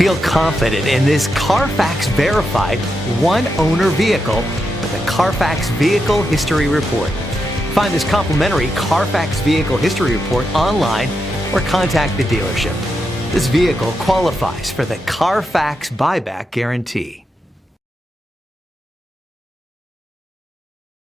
Feel confident in this Carfax verified one-owner vehicle with a Carfax Vehicle History Report. Find this complimentary Carfax Vehicle History Report online or contact the dealership. This vehicle qualifies for the Carfax Buyback Guarantee.